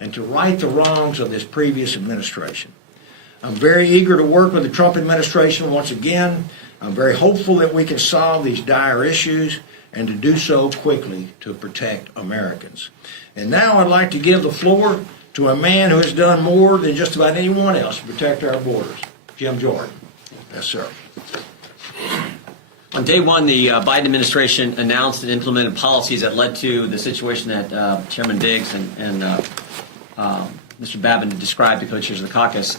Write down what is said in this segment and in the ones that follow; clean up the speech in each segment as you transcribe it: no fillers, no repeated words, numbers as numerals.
and to right the wrongs of this previous administration. I'm very eager to work with the Trump administration once again. I'm very hopeful that we can solve these dire issues and to do so quickly to protect Americans. And now I'd like to give the floor to a man who has done more than just about anyone else to protect our borders, Jim Jordan. Yes, sir. On day one, the Biden administration announced and implemented policies that led to the situation that Chairman Biggs and Mr. Babin described, the co-chairs of the caucus.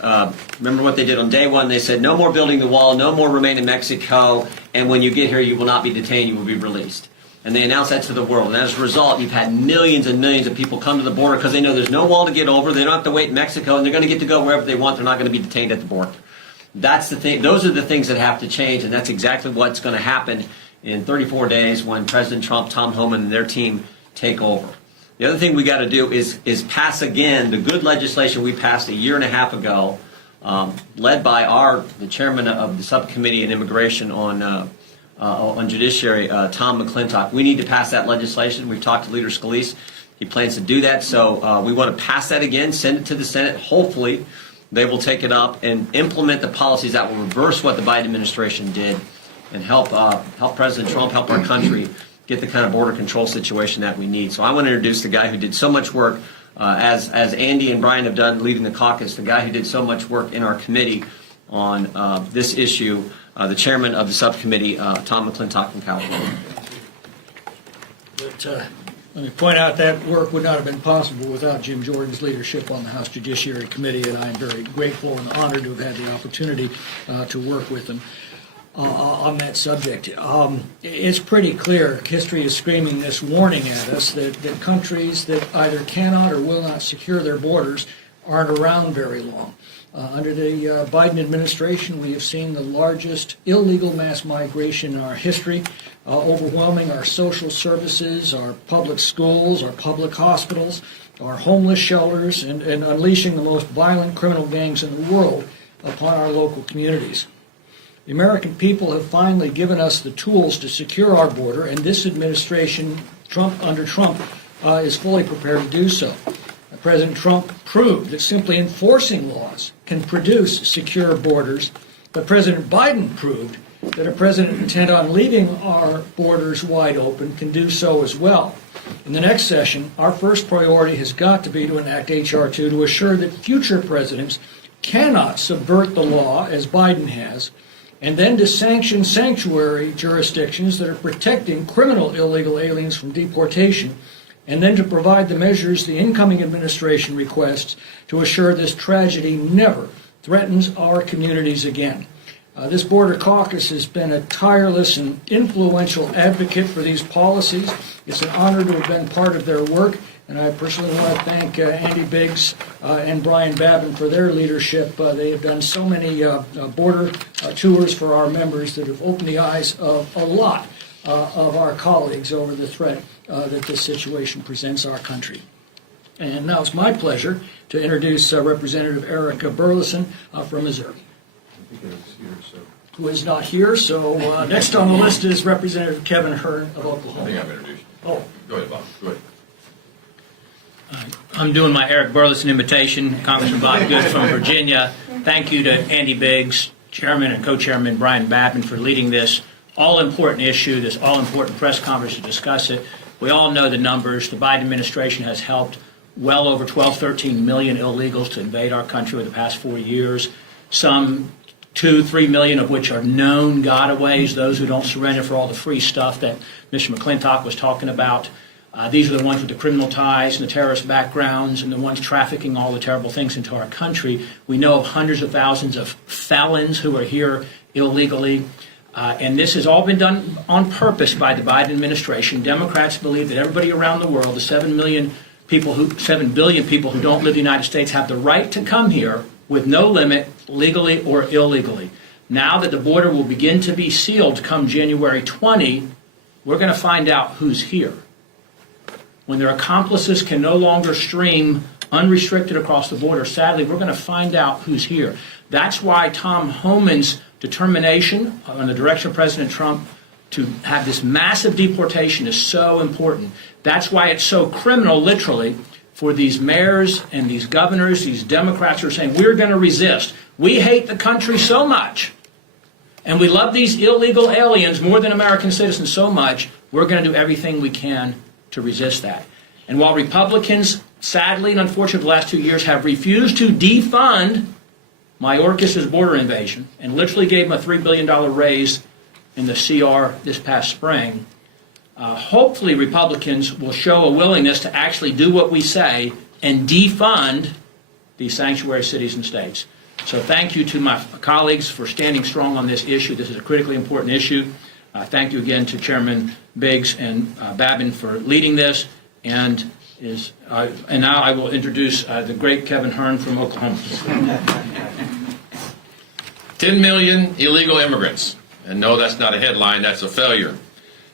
Remember what they did on day one? They said, no more building the wall, no more remain in Mexico, and when you get here, you will not be detained, you will be released. And they announced that to the world. And as a result, you've had millions and millions of people come to the border because they know there's no wall to get over, they don't have to wait in Mexico, and they're going to get to go wherever they want. They're not going to be detained at the border. That's the thing. Those are the things that have to change, and that's exactly what's going to happen in 34 days when President Trump, Tom Homan, and their team take over. The other thing we got to do is pass again the good legislation we passed a year and a half ago, led by the chairman of the subcommittee on immigration on judiciary, Tom McClintock. We need to pass that legislation. We've talked to Leader Scalise. He plans to do that. So we want to pass that again, send it to the Senate. Hopefully they will take it up and implement the policies that will reverse what the Biden administration did and help President Trump, help our country get the kind of border control situation that we need. So I want to introduce the guy who did so much work, as Andy and Brian have done leading the caucus, the guy who did so much work in our committee on this issue, the chairman of the subcommittee, Tom McClintock from California. But, let me point out that work would not have been possible without Jim Jordan's leadership on the House Judiciary Committee, and I am very grateful and honored to have had the opportunity to work with him on that subject. It's pretty clear, history is screaming this warning at us, that countries that either cannot or will not secure their borders aren't around very long. Under the Biden administration, we have seen the largest illegal mass migration in our history, overwhelming our social services, our public schools, our public hospitals, our homeless shelters, and unleashing the most violent criminal gangs in the world upon our local communities. The American people have finally given us the tools to secure our border, and this administration, under Trump, is fully prepared to do so. President Trump proved that simply enforcing laws can produce secure borders, but President Biden proved that a president intent on leaving our borders wide open can do so as well. In the next session, our first priority has got to be to enact H.R. 2 to assure that future presidents cannot subvert the law, as Biden has, and then to sanction sanctuary jurisdictions that are protecting criminal illegal aliens from deportation, and then to provide the measures the incoming administration requests to assure this tragedy never threatens our communities again. This border caucus has been a tireless and influential advocate for these policies. It's an honor to have been part of their work, and I personally want to thank Andy Biggs and Brian Babin for their leadership. They have done so many border tours for our members that have opened the eyes of a lot of our colleagues over the threat that this situation presents our country. And now it's my pleasure to introduce Representative Eric Burleson from Missouri, who is not here. So next on the list is Representative Kevin Hern of Oklahoma. I think I've introduced you. Oh. Go ahead, Bob. Go ahead. I'm doing my Eric Burleson invitation. Congressman Bob Good from Virginia. Thank you to Andy Biggs, Chairman and Co-Chairman Brian Babin for leading this all-important issue, this all-important press conference to discuss it. We all know the numbers. The Biden administration has helped well over 13 million illegals to invade our country over the past 4 years. Some 2-3 million of which are known gotaways, those who don't surrender for all the free stuff that Mr. McClintock was talking about. These are the ones with the criminal ties and the terrorist backgrounds and the ones trafficking all the terrible things into our country. We know of hundreds of thousands of felons who are here illegally. And this has all been done on purpose by the Biden administration. Democrats believe that everybody around the world, the 7 billion people who don't live in the United States, have the right to come here with no limit, legally or illegally. Now that the border will begin to be sealed come January 20, we're going to find out who's here. When their accomplices can no longer stream unrestricted across the border, sadly, we're going to find out who's here. That's why Tom Homan's determination on the direction of President Trump to have this massive deportation is so important. That's why it's so criminal, literally, for these mayors and these governors, these Democrats who are saying, we're going to resist. We hate the country so much, and we love these illegal aliens more than American citizens so much, we're going to do everything we can to resist that. And while Republicans, sadly and unfortunately, the last 2 years have refused to defund Mayorkas' border invasion and literally gave him a $3 billion raise in the CR this past spring, hopefully Republicans will show a willingness to actually do what we say and defund these sanctuary cities and states. So thank you to my colleagues for standing strong on this issue. This is a critically important issue. Thank you again to Chairman Biggs and Babin for leading this. And now I will introduce the great Kevin Hearn from Oklahoma. 10 million illegal immigrants. And no, that's not a headline, that's a failure.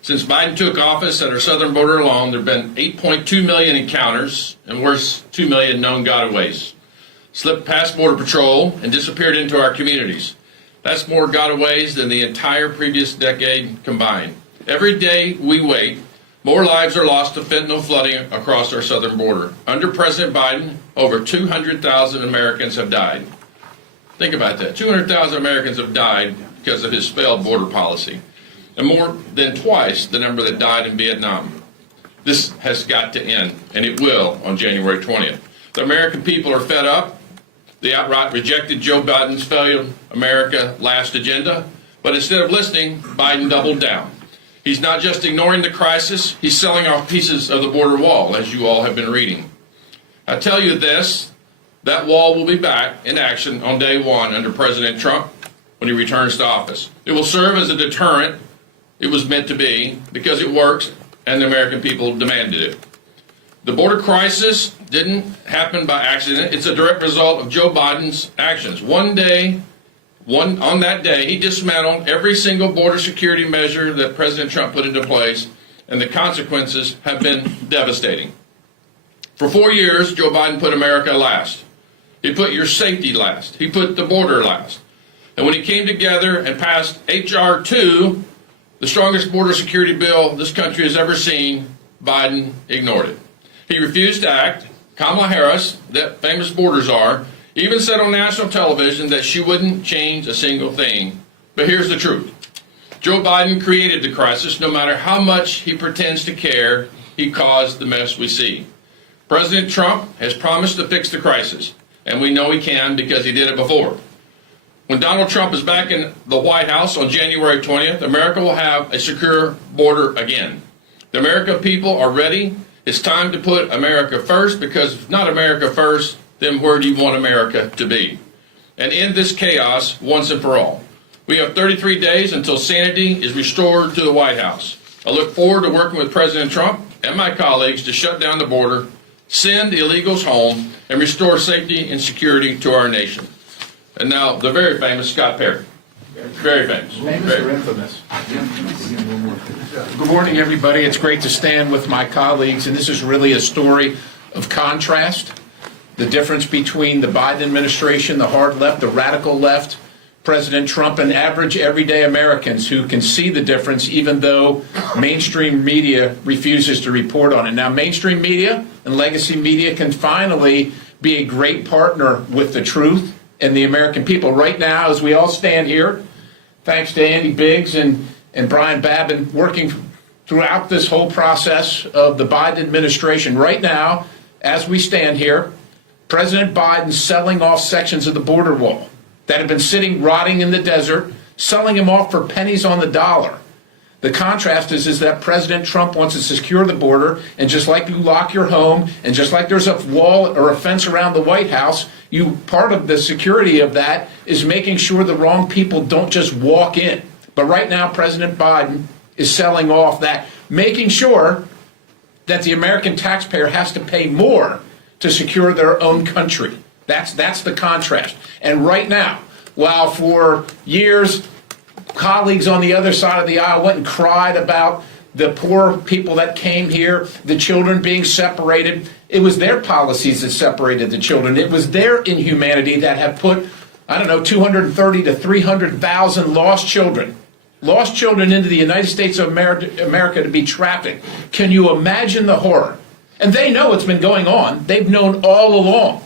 Since Biden took office at our southern border alone, there have been 8.2 million encounters and worse, 2 million known gotaways. Slipped past Border Patrol and disappeared into our communities. That's more gotaways than the entire previous decade combined. Every day we wait, more lives are lost to fentanyl flooding across our southern border. Under President Biden, over 200,000 Americans have died. Think about that. 200,000 Americans have died because of his failed border policy, and more than twice the number that died in Vietnam. This has got to end, and it will on January 20th. The American people are fed up. They outright rejected Joe Biden's failed America last agenda, but instead of listening, Biden doubled down. He's not just ignoring the crisis, he's selling off pieces of the border wall, as you all have been reading. I tell you this, that wall will be back in action on day one under President Trump when he returns to office. It will serve as a deterrent. It was meant to be because it works and the American people demanded it. The border crisis didn't happen by accident. It's a direct result of Joe Biden's actions. On that day, he dismantled every single border security measure that President Trump put into place, and the consequences have been devastating. For 4 years, Joe Biden put America last. He put your safety last. He put the border last. And when he came together and passed H.R. 2, the strongest border security bill this country has ever seen, Biden ignored it. He refused to act. Kamala Harris, that famous border czar, even said on national television that she wouldn't change a single thing. But here's the truth. Joe Biden created the crisis. No matter how much he pretends to care, he caused the mess we see. President Trump has promised to fix the crisis, and we know he can because he did it before. When Donald Trump is back in the White House on January 20th, America will have a secure border again. The American people are ready. It's time to put America first, because if not America first, then where do you want America to be? And end this chaos once and for all. We have 33 days until sanity is restored to the White House. I look forward to working with President Trump and my colleagues to shut down the border, send illegals home, and restore safety and security to our nation. And now, the very famous Scott Perry. Very famous. Famous or infamous? Good morning, everybody. It's great to stand with my colleagues, and this is really a story of contrast. The difference between the Biden administration, the hard left, the radical left, President Trump, and average everyday Americans who can see the difference even though mainstream media refuses to report on it. Now, mainstream media and legacy media can finally be a great partner with the truth and the American people. Right now, as we all stand here, thanks to Andy Biggs and Brian Babin working throughout this whole process of the Biden administration, right now, as we stand here, President Biden selling off sections of the border wall that have been sitting rotting in the desert, selling them off for pennies on the dollar. The contrast is that President Trump wants to secure the border, and just like you lock your home, and just like there's a wall or a fence around the White House, part of the security of that is making sure the wrong people don't just walk in. But right now, President Biden is selling off that, making sure that the American taxpayer has to pay more to secure their own country. That's the contrast. And right now, while for years colleagues on the other side of the aisle went and cried about the poor people that came here, the children being separated, it was their policies that separated the children. It was their inhumanity that have put, 230 to 300,000 lost children into the United States of America to be trafficked. Can you imagine the horror? And they know it's been going on. They've known all along.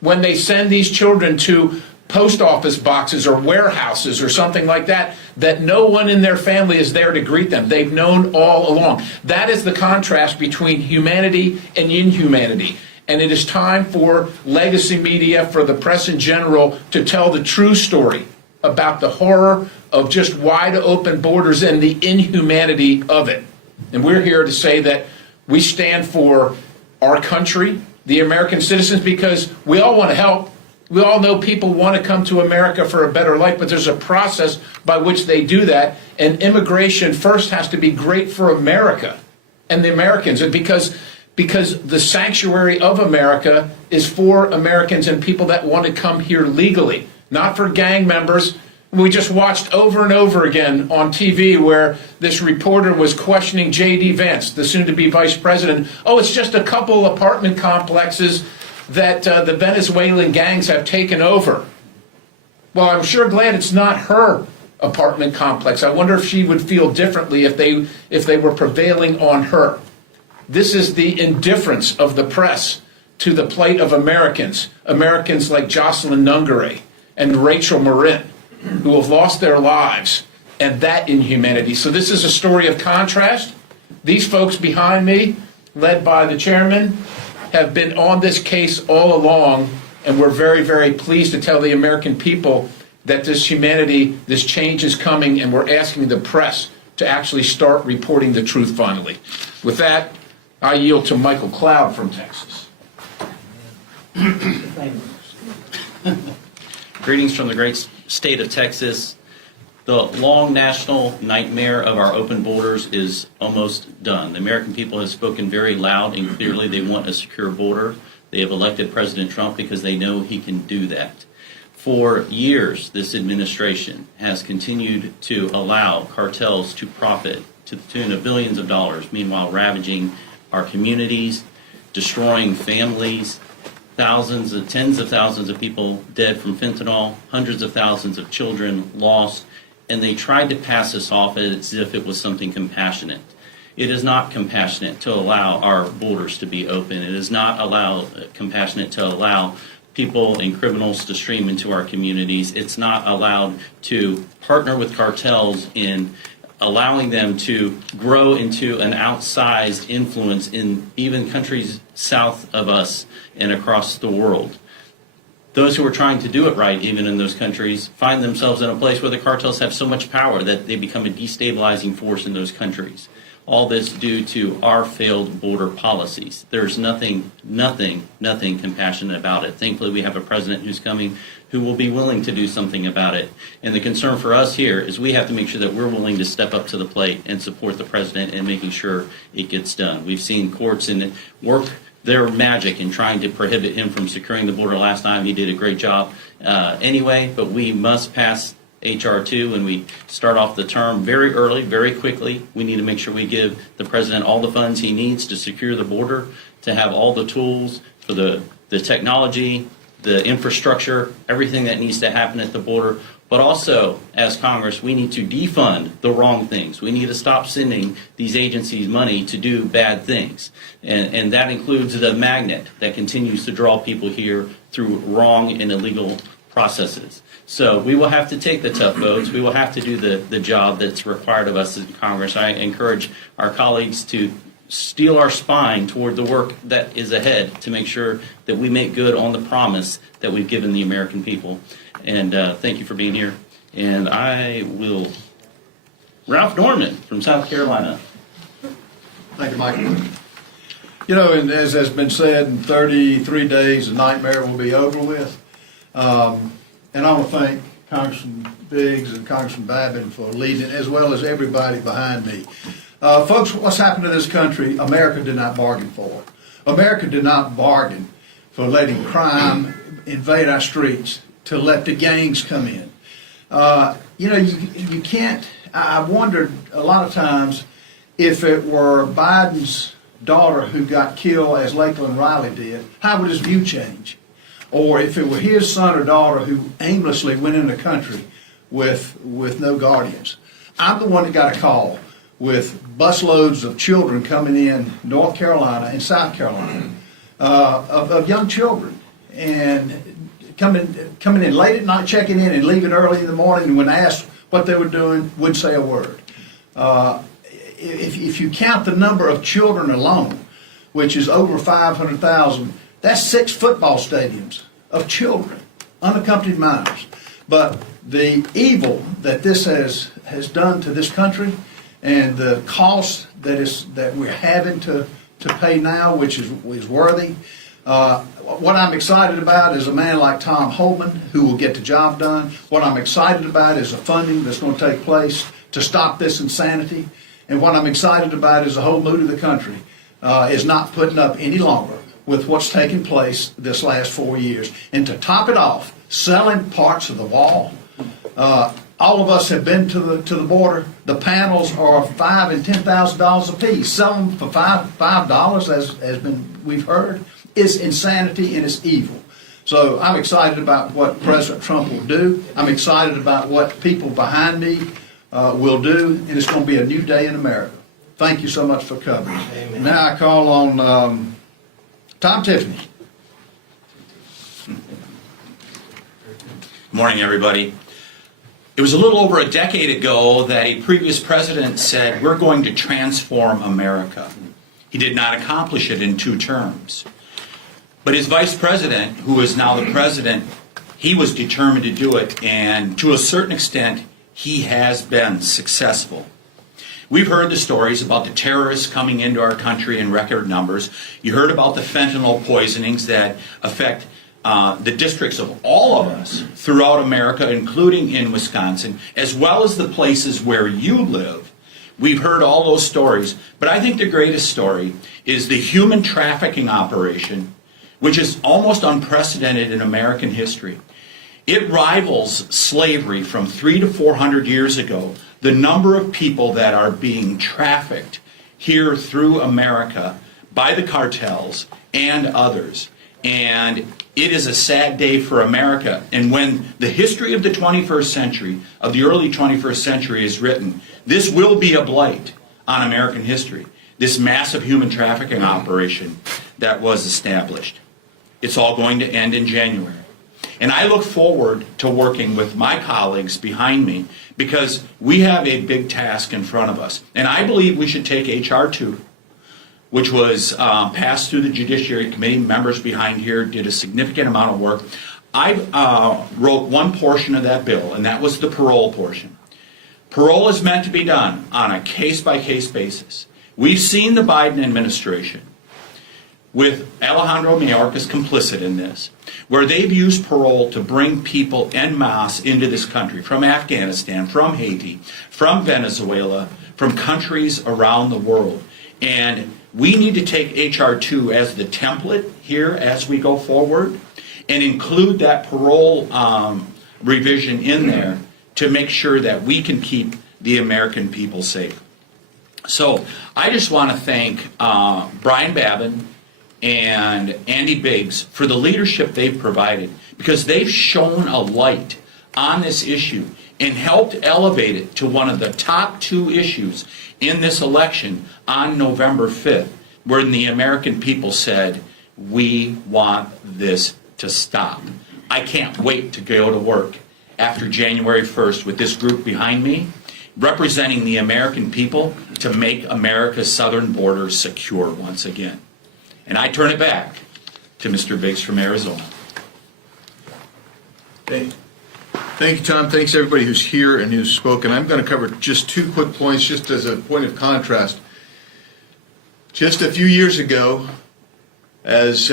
When they send these children to post office boxes or warehouses or something like that, that no one in their family is there to greet them. They've known all along. That is the contrast between humanity and inhumanity. And it is time for legacy media, for the press in general, to tell the true story about the horror of just wide open borders and the inhumanity of it. And we're here to say that we stand for our country, the American citizens, because we all want to help. We all know people want to come to America for a better life, but there's a process by which they do that. And immigration first has to be great for America and the Americans. And because the sanctuary of America is for Americans and people that want to come here legally, not for gang members. We just watched over and over again on TV where this reporter was questioning J.D. Vance, the soon-to-be vice president. Oh, it's just a couple apartment complexes that the Venezuelan gangs have taken over. Well, I'm sure glad it's not her apartment complex. I wonder if she would feel differently if they were prevailing on her. This is the indifference of the press to the plight of Americans like Jocelyn Nungare and Rachel Marin, who have lost their lives, and that inhumanity. So this is a story of contrast. These folks behind me, led by the chairman, have been on this case all along, and we're very, very pleased to tell the American people that this humanity, this change is coming, and we're asking the press to actually start reporting the truth finally. With that, I yield to Michael Cloud from Texas. Greetings from the great state of Texas. The long national nightmare of our open borders is almost done. The American people have spoken very loud and clearly. They want a secure border. They have elected President Trump because they know he can do that. For years, this administration has continued to allow cartels to profit to the tune of billions of dollars, meanwhile ravaging our communities, destroying families, tens of thousands of people dead from fentanyl, hundreds of thousands of children lost, and they tried to pass this off as if it was something compassionate. It is not compassionate to allow our borders to be open. It is not compassionate to allow people and criminals to stream into our communities. It's not allowed to partner with cartels in allowing them to grow into an outsized influence in even countries south of us and across the world. Those who are trying to do it right, even in those countries, find themselves in a place where the cartels have so much power that they become a destabilizing force in those countries. All this due to our failed border policies. There's nothing compassionate about it. Thankfully, we have a president who's coming who will be willing to do something about it. And the concern for us here is we have to make sure that we're willing to step up to the plate and support the president in making sure it gets done. We've seen courts work their magic in trying to prohibit him from securing the border last time. He did a great job anyway, but we must pass H.R. 2 when we start off the term very early, very quickly. We need to make sure we give the president all the funds he needs to secure the border, to have all the tools for the technology, the infrastructure, everything that needs to happen at the border. But also, as Congress, we need to defund the wrong things. We need to stop sending these agencies money to do bad things. And that includes the magnet that continues to draw people here through wrong and illegal processes. So we will have to take the tough votes. We will have to do the job that's required of us in Congress. I encourage our colleagues to steel our spine toward the work that is ahead to make sure that we make good on the promise that we've given the American people. And thank you for being here. And I will, Ralph Norman from South Carolina. Thank you, Mike. You know, and as has been said, in 33 days, the nightmare will be over with. And I want to thank Congressman Biggs and Congressman Babin for leading, as well as everybody behind me. Folks, what's happened to this country, America did not bargain for. America did not bargain for letting crime invade our streets, to let the gangs come in. You know, you can't, I wondered a lot of times if it were Biden's daughter who got killed as Lakeland Riley did, how would his view change? Or if it were his son or daughter who aimlessly went in the country with no guardians. I'm the one that got a call with busloads of children coming in North Carolina and South Carolina, of young children, and coming in late at night, checking in, and leaving early in the morning, and when asked what they were doing, wouldn't say a word. If you count the number of children alone, which is over 500,000, that's 6 football stadiums of children, unaccompanied minors. But the evil that this has done to this country, and the cost that we're having to pay now, which is worthy. What I'm excited about is a man like Tom Homan, who will get the job done. What I'm excited about is the funding that's going to take place to stop this insanity. And what I'm excited about is the whole mood of the country is not putting up any longer with what's taken place this last 4 years. And to top it off, selling parts of the wall. All of us have been to the border. The panels are $5,000 and $10,000 a piece. Selling them for $5, as we've heard, is insanity and it's evil. So I'm excited about what President Trump will do. I'm excited about what people behind me will do, and it's going to be a new day in America. Thank you so much for covering. Amen. Now I call on Tom Tiffany. Good morning, everybody. It was a little over a decade ago that a previous president said, we're going to transform America. He did not accomplish it in 2 terms. But his vice president, who is now the president, he was determined to do it, and to a certain extent, he has been successful. We've heard the stories about the terrorists coming into our country in record numbers. You heard about the fentanyl poisonings that affect the districts of all of us throughout America, including in Wisconsin, as well as the places where you live. We've heard all those stories, but I think the greatest story is the human trafficking operation, which is almost unprecedented in American history. It rivals slavery from 300 to 400 years ago. The number of people that are being trafficked here through America by the cartels and others. And it is a sad day for America. And when the history of the 21st century, of the early 21st century is written, this will be a blight on American history. This massive human trafficking operation that was established. It's all going to end in January. And I look forward to working with my colleagues behind me because we have a big task in front of us. And I believe we should take H.R. 2, which was passed through the Judiciary Committee. Members behind here did a significant amount of work. I wrote one portion of that bill, and that was the parole portion. Parole is meant to be done on a case-by-case basis. We've seen the Biden administration, with Alejandro Mayorkas complicit in this, where they've used parole to bring people en masse into this country from Afghanistan, from Haiti, from Venezuela, from countries around the world. And we need to take H.R. 2 as the template here as we go forward and include that parole revision in there to make sure that we can keep the American people safe. So I just want to thank Brian Babin and Andy Biggs for the leadership they've provided, because they've shone a light on this issue and helped elevate it to one of the top 2 issues in this election on November 5th, when the American people said, we want this to stop. I can't wait to go to work after January 1st with this group behind me, representing the American people to make America's southern border secure once again. And I turn it back to Mr. Biggs from Arizona. Thank you, Tom. Thanks, everybody who's here and who's spoken. I'm going to cover just 2 quick points, just as a point of contrast. Just a few years ago, as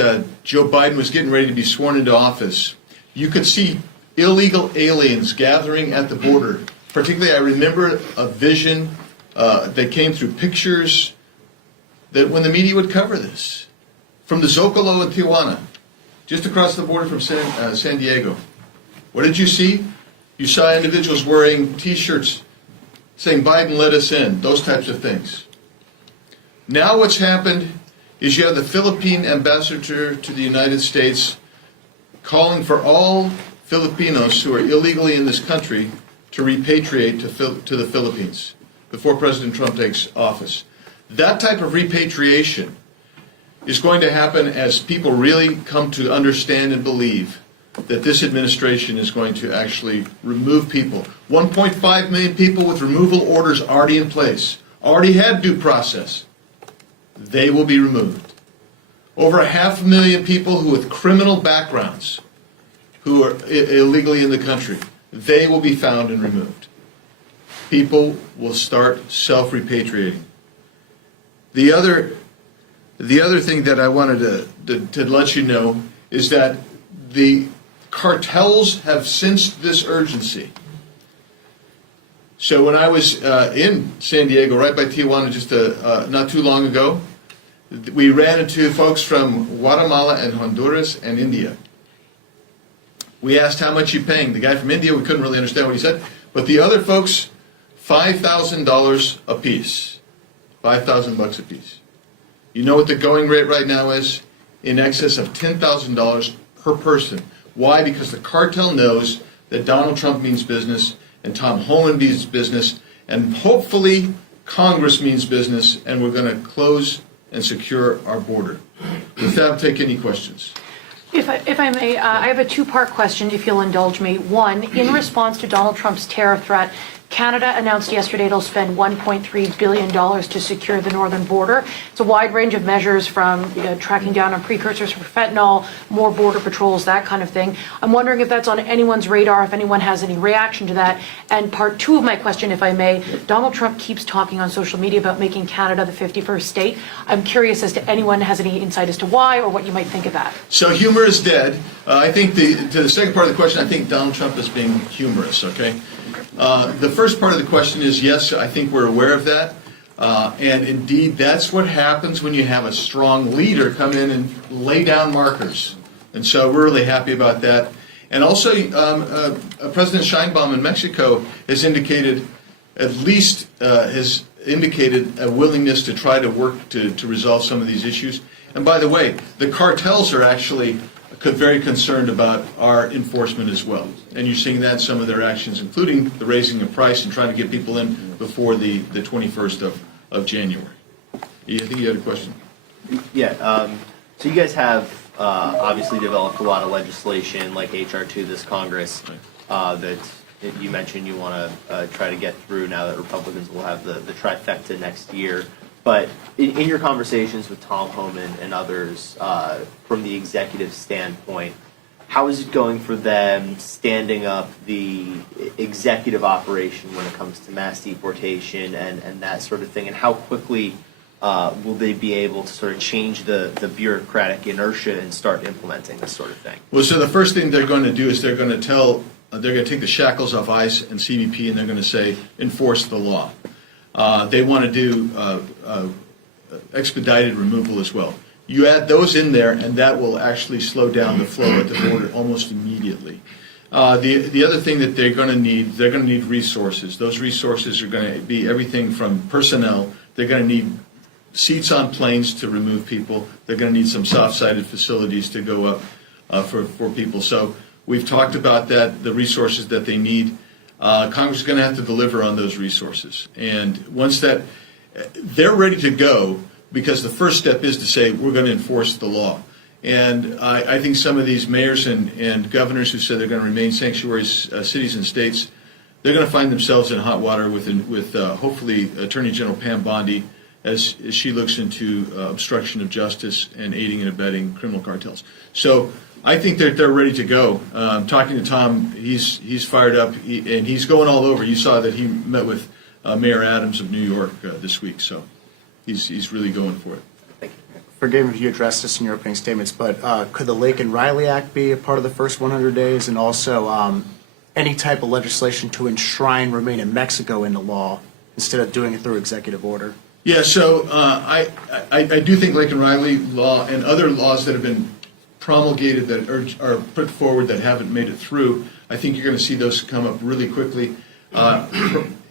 Joe Biden was getting ready to be sworn into office, you could see illegal aliens gathering at the border. Particularly, I remember a vision that came through pictures that when the media would cover this, from the Zocalo in Tijuana, just across the border from San Diego. What did you see? You saw individuals wearing T-shirts saying, Biden let us in, those types of things. Now what's happened is you have the Philippine ambassador to the United States calling for all Filipinos who are illegally in this country to repatriate to the Philippines. before President Trump takes office. That type of repatriation is going to happen as people really come to understand and believe that this administration is going to actually remove people. 1.5 million people with removal orders already in place, already had due process. They will be removed. Over 500,000 people who with criminal backgrounds who are illegally in the country, they will be found and removed. People will start self-repatriating. The other thing that I wanted to let you know is that the cartels have sensed this urgency. So when I was in San Diego, right by Tijuana, just not too long ago, we ran into folks from Guatemala and Honduras and India. We asked how much you paying. The guy from India, we couldn't really understand what he said, but the other folks, $5,000 a piece. $5,000 a piece. You know what the going rate right now is? In excess of $10,000 per person. Why? Because the cartel knows that Donald Trump means business and Tom Homan means business and hopefully Congress means business, and we're going to close and secure our border. With that, I'll take any questions. If I may, I have a two-part question, if you'll indulge me. One, in response to Donald Trump's tariff threat, Canada announced yesterday it'll spend $1.3 billion to secure the northern border. It's a wide range of measures from tracking down on precursors for fentanyl, more border patrols, that kind of thing. I'm wondering if that's on anyone's radar, if anyone has any reaction to that. And part two of my question, if I may, Donald Trump keeps talking on social media about making Canada the 51st state. I'm curious as to anyone has any insight as to why or what you might think of that. So humor is dead. I think to the second part of the question, I think Donald Trump is being humorous, okay? The first part of the question is, yes, I think we're aware of that. And indeed, that's what happens when you have a strong leader come in and lay down markers. And so we're really happy about that. And also, President Sheinbaum in Mexico has indicated, has indicated a willingness to try to work to resolve some of these issues. And by the way, the cartels are actually very concerned about our enforcement as well. And you're seeing that in some of their actions, including the raising of price and trying to get people in before the 21st of January. I think you had a question. Yeah, so you guys have obviously developed a lot of legislation like H.R. 2 this Congress that you mentioned you want to try to get through now that Republicans will have the trifecta next year. But in your conversations with Tom Homan and others, from the executive standpoint, how is it going for them standing up the executive operation when it comes to mass deportation and that sort of thing? And how quickly will they be able to sort of change the bureaucratic inertia and start implementing this sort of thing? Well, so the first thing they're going to do is they're going to take the shackles off ICE and CBP, and they're going to say, enforce the law. They want to do expedited removal as well. You add those in there, and that will actually slow down the flow at the border almost immediately. The other thing that they're going to need resources. Those resources are going to be everything from personnel. They're going to need seats on planes to remove people. They're going to need some soft-sided facilities to go up for people. So we've talked about that, the resources that they need. Congress is going to have to deliver on those resources. And once that, they're ready to go, because the first step is to say we're going to enforce the law. And I think some of these mayors and governors who said they're going to remain sanctuary cities and states, they're going to find themselves in hot water with hopefully Attorney General Pam Bondi as she looks into obstruction of justice and aiding and abetting criminal cartels. So I think that they're ready to go. Talking to Tom, he's fired up, and he's going all over. You saw that he met with Mayor Adams of New York this week, so he's really going for it. Thank you. Forgive me if you addressed this in your opening statements, but could the Lake and Riley Act be a part of the first 100 days, and also any type of legislation to enshrine Remain in Mexico into law instead of doing it through executive order? Yeah, so I do think Lake and Riley law and other laws that have been promulgated that are put forward that haven't made it through, I think you're going to see those come up really quickly.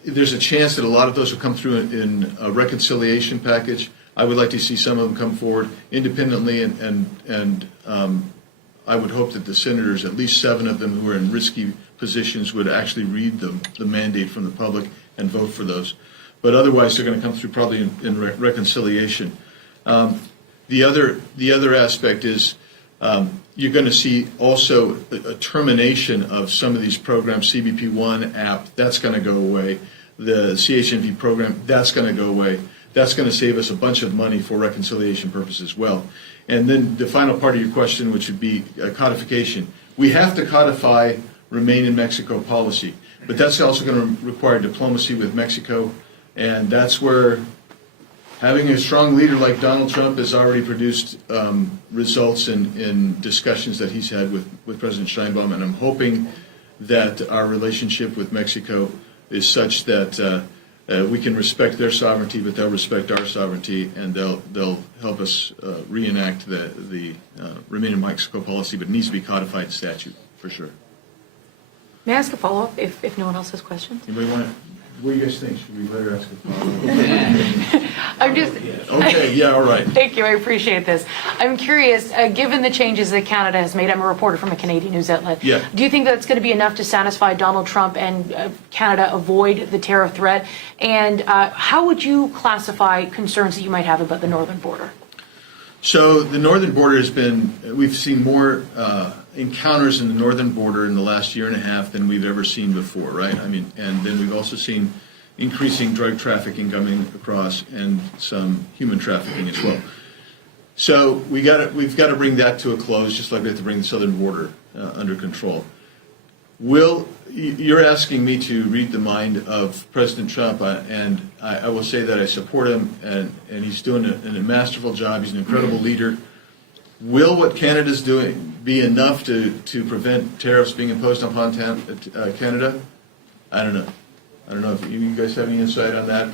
There's a chance that a lot of those will come through in a reconciliation package. I would like to see some of them come forward independently, and I would hope that the senators, at least 7 of them who are in risky positions, would actually read the mandate from the public and vote for those. but otherwise they're going to come through probably in reconciliation. The other aspect is you're going to see also a termination of some of these programs. CBP1 app, that's going to go away. The CHNV program, that's going to go away. That's going to save us a bunch of money for reconciliation purposes as well. And then the final part of your question, which would be codification. We have to codify Remain in Mexico policy, but that's also going to require diplomacy with Mexico, and that's where having a strong leader like Donald Trump has already produced results in discussions that he's had with President Steinbaum, and I'm hoping that our relationship with Mexico is such that we can respect their sovereignty, but they'll respect our sovereignty, and they'll help us reenact the Remain in Mexico policy, but it needs to be codified in statute, for sure. May I ask a follow-up if no one else has questions? Anybody want to, what do you guys think? Should we let her ask a follow-up? I'm just. Okay, yeah, all right. Thank you, I appreciate this. I'm curious, given the changes that Canada has made, I'm a reporter from a Canadian news outlet. Yeah. Do you think that's going to be enough to satisfy Donald Trump and Canada avoid the tariff threat? And how would you classify concerns that you might have about the northern border? So the northern border has been, we've seen more encounters in the northern border in the last year and a half than we've ever seen before, right? I mean, and then we've also seen increasing drug trafficking coming across and some human trafficking as well. So we've got to bring that to a close, just like we have to bring the southern border under control. You're asking me to read the mind of President Trump, and I will say that I support him, and he's doing a masterful job. He's an incredible leader. Will what Canada's doing be enough to prevent tariffs being imposed upon Canada? I don't know. I don't know if you guys have any insight on that,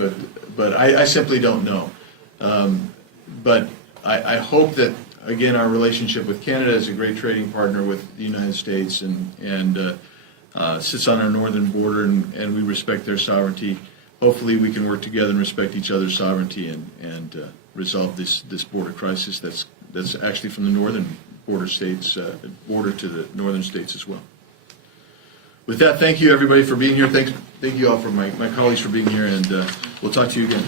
but I simply don't know. But I hope that, again, our relationship with Canada is a great trading partner with the United States and sits on our northern border, and we respect their sovereignty. Hopefully we can work together and respect each other's sovereignty and resolve this border crisis that's actually from the northern border states, border to the northern states as well. With that, thank you everybody for being here. Thank you all for my colleagues for being here, and we'll talk to you again.